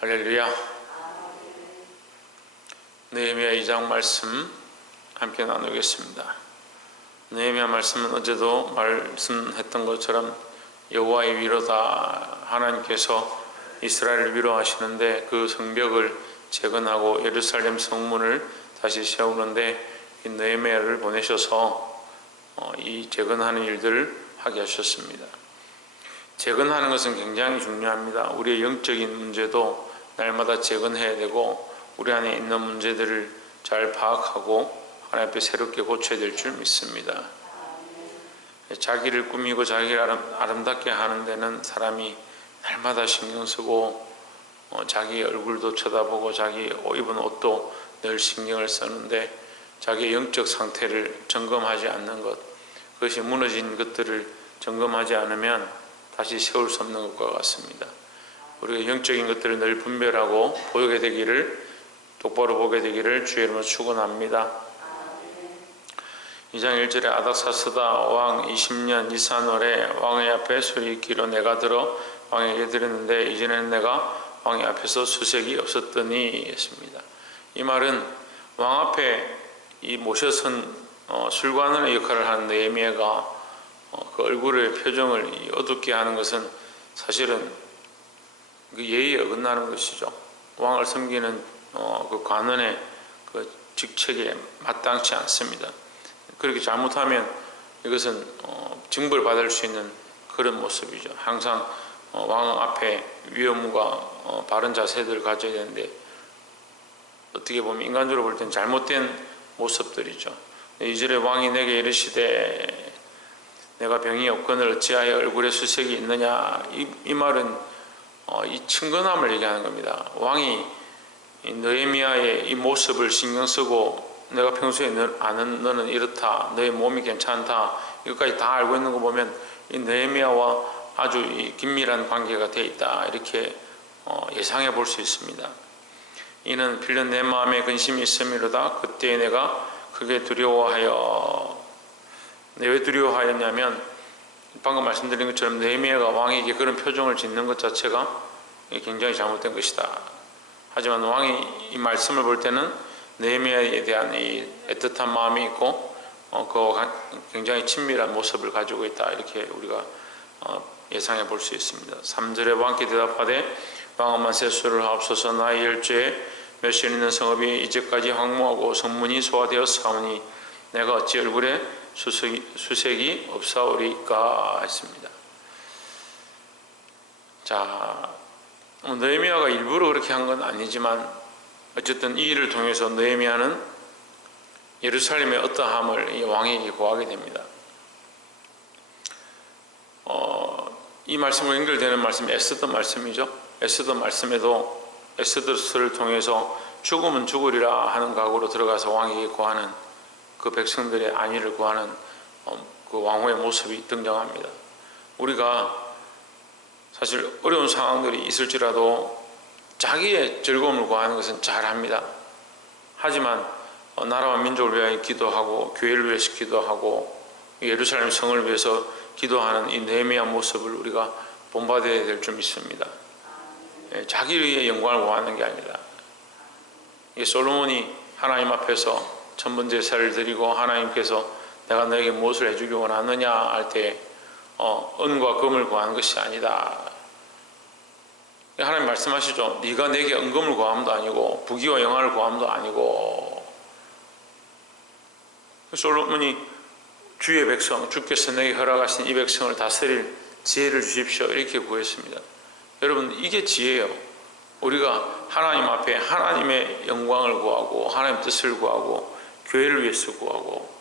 할렐루야. 느헤미야 2장 말씀 함께 나누겠습니다. 느헤미야 말씀은 어제도 말씀했던 것처럼 여호와의 위로다. 하나님께서 이스라엘을 위로하시는데 그 성벽을 재건하고 예루살렘 성문을 다시 세우는데 이 느헤미야를 보내셔서 이 재건하는 일들을 하게 하셨습니다. 재건하는 것은 굉장히 중요합니다. 우리의 영적인 문제도 날마다 재건해야 되고 우리 안에 있는 문제들을 잘 파악하고 하나님 앞에 새롭게 고쳐야 될 줄 믿습니다. 자기를 꾸미고 자기를 아름답게 하는 데는 사람이 날마다 신경 쓰고 자기 얼굴도 쳐다보고 자기 입은 옷도 늘 신경을 쓰는데 자기의 영적 상태를 점검하지 않는 것, 그것이 무너진 것들을 점검하지 않으면 다시 세울 수 없는 것과 같습니다. 우리가 영적인 것들을 늘 분별하고 보게 되기를, 똑바로 보게 되기를 주의 이름으로 축원합니다. 2장 1절에 아닥사스다 왕 20년 니산월에 왕의 앞에 수리기로 내가 들어 왕에게 드렸는데 이전에는 내가 왕의 앞에서 수색이 없었더니 했습니다. 이 말은 왕 앞에 이 모셔선 술관원의 역할을 하는 느헤미야가 그 얼굴의 표정을 어둡게 하는 것은 사실은 그 예의에 어긋나는 것이죠. 왕을 섬기는 그 관원의 그 직책에 마땅치 않습니다. 그렇게 잘못하면 이것은 징벌받을 수 있는 그런 모습이죠. 항상 왕 앞에 위엄과 바른 자세들을 가져야 되는데 어떻게 보면 인간적으로 볼 때는 잘못된 모습들이죠. 2절에 왕이 내게 이르시되 내가 병이 없거늘 어찌하여 얼굴에 수색이 있느냐. 이 말은 이 친근함을 얘기하는 겁니다. 왕이 느헤미야의 이 모습을 신경 쓰고 내가 평소에 아는 너는 이렇다, 너의 몸이 괜찮다, 이것까지 다 알고 있는 거 보면 이 느헤미야와 아주 이 긴밀한 관계가 되어 있다, 이렇게 예상해 볼 수 있습니다. 이는 필연 내 마음에 근심이 있음이로다. 그때 내가 크게 두려워하여. 왜 두려워하였냐면 방금 말씀드린 것처럼 느헤미야가 왕에게 그런 표정을 짓는 것 자체가 굉장히 잘못된 것이다. 하지만 왕이 이 말씀을 볼 때는 느헤미야에 대한 이 애틋한 마음이 있고 그 굉장히 친밀한 모습을 가지고 있다, 이렇게 우리가 예상해 볼 수 있습니다. 3절에 왕께 대답하되 왕은 만세수를 하옵소서. 나의 열조에 몇 신 있는 성읍이 이제까지 황무하고 성문이 소화되었사오니 내가 어찌 얼굴에 수색이 없사오리까 했습니다. 자, 느헤미야가 일부러 그렇게 한 건 아니지만 어쨌든 이 일을 통해서 느헤미야는 예루살렘의 어떠함을 이 왕에게 고하게 됩니다. 이 말씀과 연결되는 말씀이 에스더 말씀이죠. 에스더 말씀에도 에스더서를 통해서 죽으면 죽으리라 하는 각오로 들어가서 왕에게 구하는 그 백성들의 안위를 구하는 그 왕후의 모습이 등장합니다. 우리가 사실 어려운 상황들이 있을지라도 자기의 즐거움을 구하는 것은 잘합니다. 하지만 나라와 민족을 위하여 기도하고 교회를 위해서 기도하고 예루살렘 성을 위해서 기도하는 이 느헤미야 모습을 우리가 본받아야 될 줄 믿습니다. 자기의 영광을 구하는 게 아니라, 솔로몬이 하나님 앞에서 천번제사를 드리고 하나님께서 내가 너에게 무엇을 해주기 원하느냐 할 때 은과 금을 구하는 것이 아니다. 하나님 말씀하시죠. 네가 내게 은금을 구함도 아니고 부귀와 영화를 구함도 아니고. 솔로몬이 주의 백성, 주께서 내게 허락하신 이 백성을 다스릴 지혜를 주십시오, 이렇게 구했습니다. 여러분, 이게 지혜예요. 우리가 하나님 앞에 하나님의 영광을 구하고 하나님의 뜻을 구하고 교회를 위해서 구하고,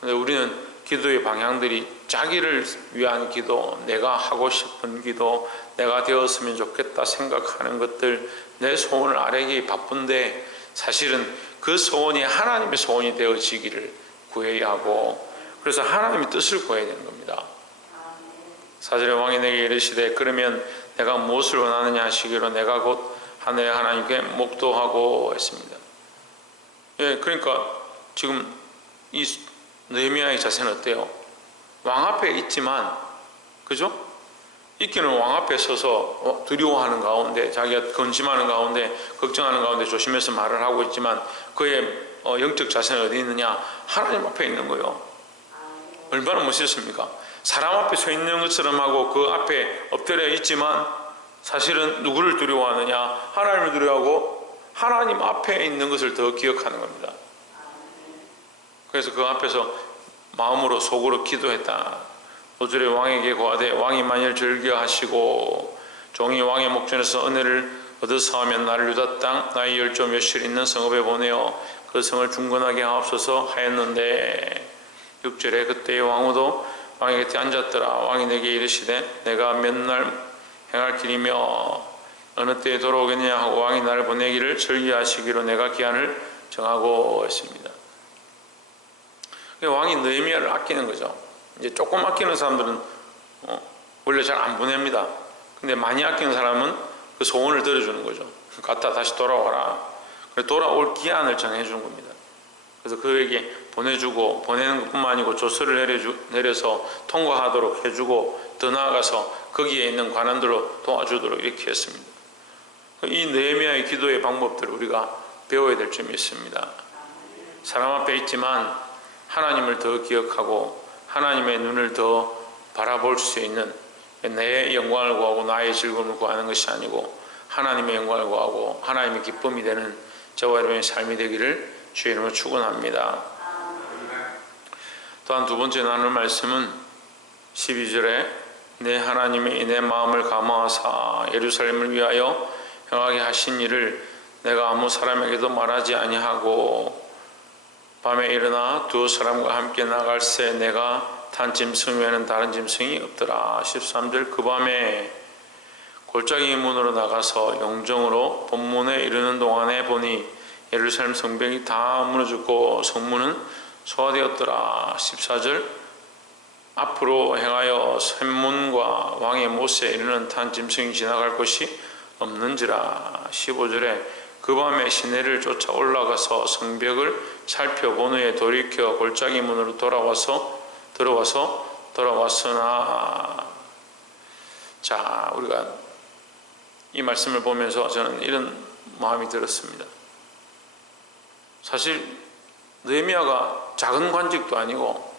근데 우리는 기도의 방향들이 자기를 위한 기도, 내가 하고 싶은 기도, 내가 되었으면 좋겠다 생각하는 것들, 내 소원을 아뢰기 바쁜데 사실은 그 소원이 하나님의 소원이 되어지기를 구해야 하고, 그래서 하나님의 뜻을 구해야 되는 겁니다. 4절에 왕이 내게 이르시되 그러면 내가 무엇을 원하느냐 하시기로 내가 곧 하늘의 하나님께 목도하고 했습니다. 그러니까 지금 이 느헤미야의 자세는 어때요? 왕 앞에 있지만, 그죠? 이끼는 왕 앞에 서서 두려워하는 가운데, 자기가 근심하는 가운데, 걱정하는 가운데 조심해서 말을 하고 있지만 그의 영적 자세는 어디 있느냐? 하나님 앞에 있는 거예요. 얼마나 멋있습니까? 사람 앞에 서 있는 것처럼 하고 그 앞에 엎드려 있지만 사실은 누구를 두려워하느냐? 하나님을 두려워하고 하나님 앞에 있는 것을 더 기억하는 겁니다. 그래서 그 앞에서 마음으로 속으로 기도했다. 5절에 왕에게 고하되 왕이 만일 즐겨하시고 종이 왕의 목전에서 은혜를 얻어사오면 나를 유다 땅 나의 열조 몇실 있는 성읍에 보내어 그 성을 중건하게 하옵소서 하였는데 6절에 그때의 왕후도 왕의 곁에 앉았더라. 왕이 내게 이르시되 내가 몇 날 행할 길이며 어느 때에 돌아오겠느냐 하고 왕이 나를 보내기를 즐겨하시기로 내가 기한을 정하고 했습니다. 왕이 느헤미야를 아끼는 거죠. 이제 조금 아끼는 사람들은 원래 잘 안 보냅니다. 근데 많이 아끼는 사람은 그 소원을 들어주는 거죠. 갔다 다시 돌아와라. 돌아올 기한을 정해주는 겁니다. 그래서 그에게 보내주고 보내는 것뿐만 아니고 조서를 내려서 통과하도록 해주고 더 나아가서 거기에 있는 관원들로 도와주도록 이렇게 했습니다. 이 느헤미야의 기도의 방법들을 우리가 배워야 될 점이 있습니다. 사람 앞에 있지만 하나님을 더 기억하고 하나님의 눈을 더 바라볼 수 있는, 내 영광을 구하고 나의 즐거움을 구하는 것이 아니고 하나님의 영광을 구하고 하나님의 기쁨이 되는 저와 여러분의 삶이 되기를 주의 이름으로 축원합니다. 또한 두 번째 나눌 말씀은 12절에 내 하나님의 내 마음을 감화하사 예루살렘을 위하여 행하게 하신 일을 내가 아무 사람에게도 말하지 아니하고 밤에 일어나 두 사람과 함께 나갈새 내가 탄 짐승 외에는 다른 짐승이 없더라. 13절 그 밤에 골짜기 문으로 나가서 영정으로 본문에 이르는 동안에 보니 예루살렘 성벽이 다 무너졌고 성문은 소화되었더라. 14절 앞으로 행하여 샘문과 왕의 못에 이르는 탄 짐승이 지나갈 곳이 없는지라. 15절에 그 밤에 시내를 쫓아 올라가서 성벽을 살펴본 후에 돌이켜 골짜기 문으로 돌아왔으나 자, 우리가 이 말씀을 보면서 저는 이런 마음이 들었습니다. 사실 느헤미야가 작은 관직도 아니고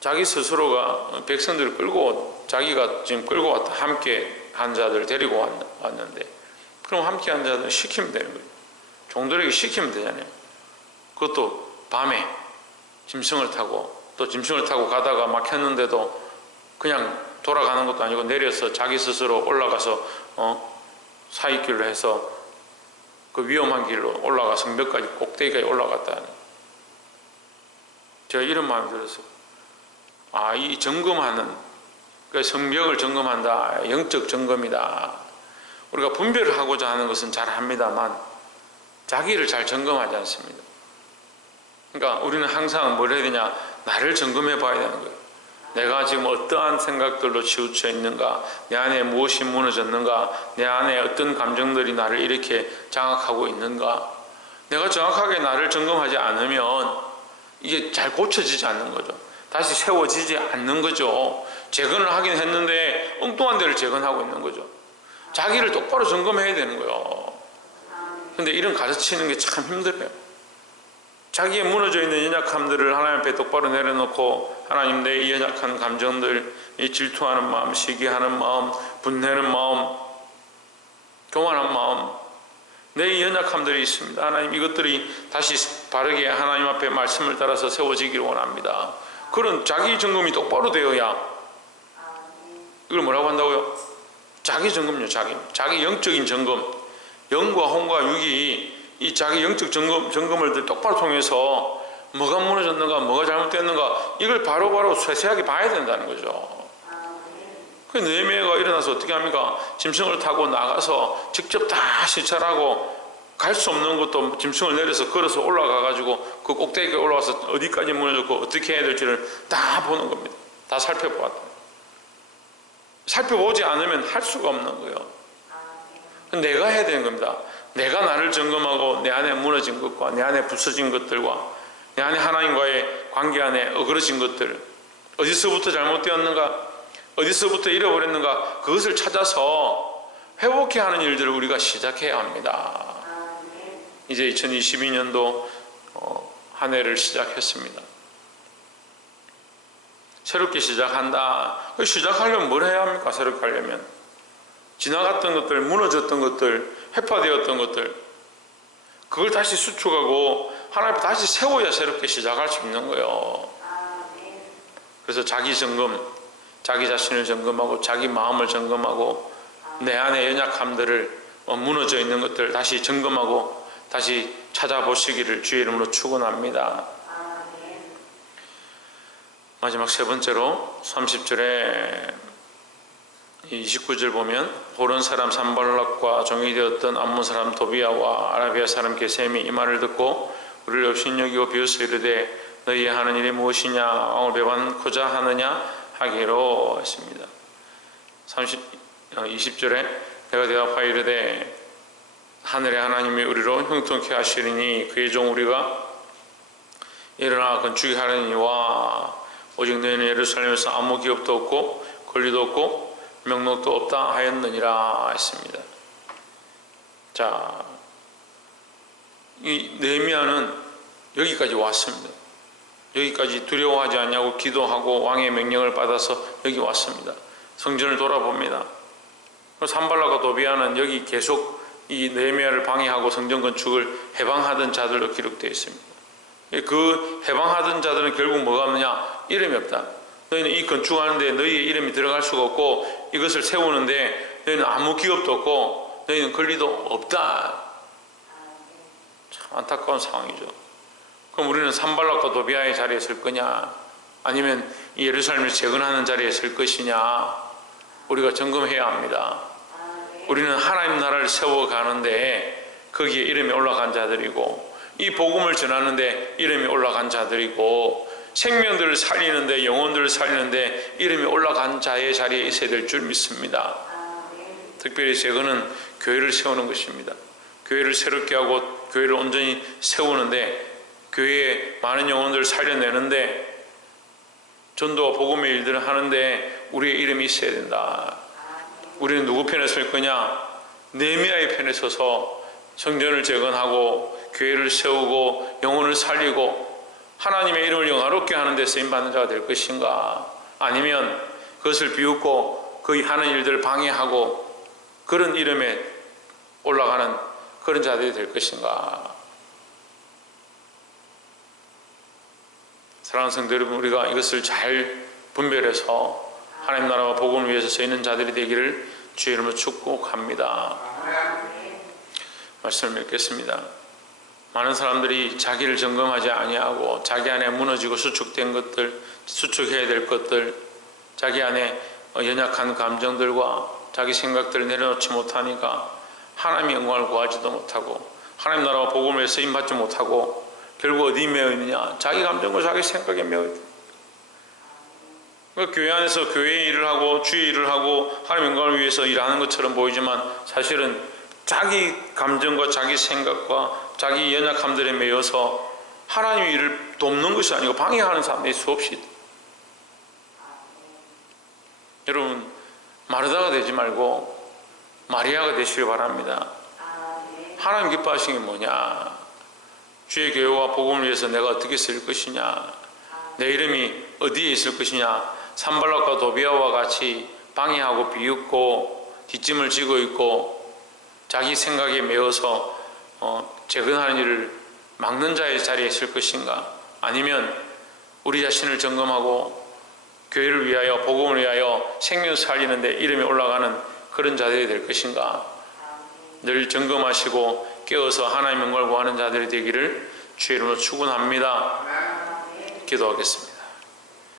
자기 스스로가 백성들을 자기가 지금 끌고 왔다 함께 한 자들 데리고 왔는데 그럼 함께 한 자들 시키면 되는 거예요. 종들에게 시키면 되잖아요. 그것도 밤에 짐승을 타고 또 짐승을 타고 가다가 막혔는데도 그냥 돌아가는 것도 아니고 내려서 자기 스스로 올라가서 사이길로 해서 그 위험한 길로 올라가 성벽까지 꼭대기까지 올라갔다는, 제가 이런 마음이 들었어요. 이 점검하는, 그러니까 성벽을 점검한다, 영적 점검이다. 우리가 분별을 하고자 하는 것은 잘 합니다만 자기를 잘 점검하지 않습니다. 그러니까 우리는 항상 뭘 해야 되냐, 나를 점검해 봐야 되는 거예요. 내가 지금 어떠한 생각들로 치우쳐 있는가, 내 안에 무엇이 무너졌는가, 내 안에 어떤 감정들이 나를 이렇게 장악하고 있는가. 내가 정확하게 나를 점검하지 않으면 이게 잘 고쳐지지 않는 거죠. 다시 세워지지 않는 거죠. 재건을 하긴 했는데 엉뚱한 데를 재건하고 있는 거죠. 자기를 똑바로 점검해야 되는 거예요. 근데 이런 가르치는 게 참 힘들어요. 자기의 무너져 있는 연약함들을 하나님 앞에 똑바로 내려놓고 하나님 내 이 연약한 감정들, 이 질투하는 마음, 시기하는 마음, 분내는 마음, 교만한 마음, 내 이 연약함들이 있습니다. 하나님 이것들이 다시 바르게 하나님 앞에 말씀을 따라서 세워지기를 원합니다. 그런 자기 점검이 똑바로 되어야, 이걸 뭐라고 한다고요? 자기 점검요. 자기 영적인 점검, 영과 혼과 육이 이 자기 영적 점검을 똑바로 통해서 뭐가 무너졌는가, 뭐가 잘못됐는가, 이걸 바로바로 세세하게 봐야 된다는 거죠. 그 느헤미야가 일어나서 어떻게 합니까? 짐승을 타고 나가서 직접 다 시찰하고, 갈 수 없는 것도 짐승을 내려서 걸어서 올라가가지고 그 꼭대기에 올라와서 어디까지 무너졌고 어떻게 해야 될지를 다 보는 겁니다. 다 살펴보았다. 살펴보지 않으면 할 수가 없는 거예요. 내가 해야 되는 겁니다. 내가 나를 점검하고 내 안에 무너진 것과 내 안에 부서진 것들과 내 안에 하나님과의 관계 안에 어그러진 것들, 어디서부터 잘못되었는가, 어디서부터 잃어버렸는가 그것을 찾아서 회복해 하는 일들을 우리가 시작해야 합니다. 이제 2022년도 한 해를 시작했습니다. 새롭게 시작한다. 시작하려면 뭘 해야 합니까? 새롭게 하려면 지나갔던 것들, 무너졌던 것들, 회파되었던 것들, 그걸 다시 수축하고 하나님 앞에 다시 세워야 새롭게 시작할 수 있는 거예요. 그래서 자기 점검, 자기 자신을 점검하고 자기 마음을 점검하고 내 안의 연약함들을 무너져 있는 것들 다시 점검하고 다시 찾아보시기를 주의 이름으로 축원합니다. 마지막 세 번째로 30절에 29절 보면 호른 사람 산발락과 종이 되었던 암몬 사람 도비아와 아라비아 사람 게셈이 이 말을 듣고 우리를 업신여기고 비웃어 이르되 너희의 하는 일이 무엇이냐 왕을 배반코자 하느냐 하기로 했습니다. 20절에 내가 대답하여 이르되 하늘의 하나님이 우리로 형통케 하시리니 그의 종 우리가 일어나 건축이 하려니와 오직 너희는 예루살렘에서 아무 기업도 없고 권리도 없고 명목도 없다 하였느니라 했습니다. 자, 이 느헤미야는 여기까지 왔습니다. 여기까지 두려워하지 않냐고 기도하고 왕의 명령을 받아서 여기 왔습니다. 성전을 돌아봅니다. 산발락과 도비아는 여기 계속 이 느헤미야를 방해하고 성전 건축을 해방하던 자들로 기록되어 있습니다. 그 해방하던 자들은 결국 뭐가 없느냐? 이름이 없다. 너희는 이 건축하는데 너희의 이름이 들어갈 수가 없고 이것을 세우는데 너희는 아무 기업도 없고 너희는 권리도 없다. 참 안타까운 상황이죠. 그럼 우리는 산발락과 도비아의 자리에 설 거냐? 아니면 이 예루살렘을 재건하는 자리에 설 것이냐? 우리가 점검해야 합니다. 우리는 하나님 나라를 세워가는데 거기에 이름이 올라간 자들이고 이 복음을 전하는데 이름이 올라간 자들이고 생명들을 살리는데 영혼들을 살리는데 이름이 올라간 자의 자리에 있어야 될 줄 믿습니다. 특별히 재건은 교회를 세우는 것입니다. 교회를 새롭게 하고 교회를 온전히 세우는데 교회에 많은 영혼들을 살려내는데 전도와 복음의 일들을 하는데 우리의 이름이 있어야 된다. 우리는 누구 편에 설 거냐? 느헤미야의 편에 서서 성전을 재건하고 교회를 세우고 영혼을 살리고 하나님의 이름을 영화롭게 하는 데 쓰임받는 자가 될 것인가? 아니면 그것을 비웃고 그 하는 일들을 방해하고 그런 이름에 올라가는 그런 자들이 될 것인가? 사랑하는 성도 여러분, 우리가 이것을 잘 분별해서 하나님 나라와 복음을 위해서 쓰이는 자들이 되기를 주의 이름으로 축복합니다. 말씀을 맺겠습니다. 많은 사람들이 자기를 점검하지 아니하고 자기 안에 무너지고 수축된 것들, 수축해야 될 것들, 자기 안에 연약한 감정들과 자기 생각들을 내려놓지 못하니까 하나님의 영광을 구하지도 못하고 하나님 나라와 복음을 위해 쓰임받지 못하고 결국 어디에 매여 있느냐? 자기 감정과 자기 생각에 매여 있다. 그러니까 교회 안에서 교회의 일을 하고 주의 일을 하고 하나님의 영광을 위해서 일하는 것처럼 보이지만 사실은 자기 감정과 자기 생각과 자기 연약함들에 매여서 하나님의 일을 돕는 것이 아니고 방해하는 사람들이 수없이 있다. 여러분, 마르다가 되지 말고 마리아가 되시길 바랍니다. 하나님 기뻐하시는 게 뭐냐? 주의 교회와 복음을 위해서 내가 어떻게 쓸 것이냐? 내 이름이 어디에 있을 것이냐? 산발락과 도비아와 같이 방해하고 비웃고 뒷짐을 지고 있고 자기 생각에 매어서 재건하는 일을 막는 자의 자리에 있을 것인가? 아니면 우리 자신을 점검하고 교회를 위하여 복음을 위하여 생명 살리는데 이름이 올라가는 그런 자들이 될 것인가? 늘 점검하시고 깨어서 하나님의 영광을 구하는 자들이 되기를 주의 이름으로 축원합니다. 기도하겠습니다.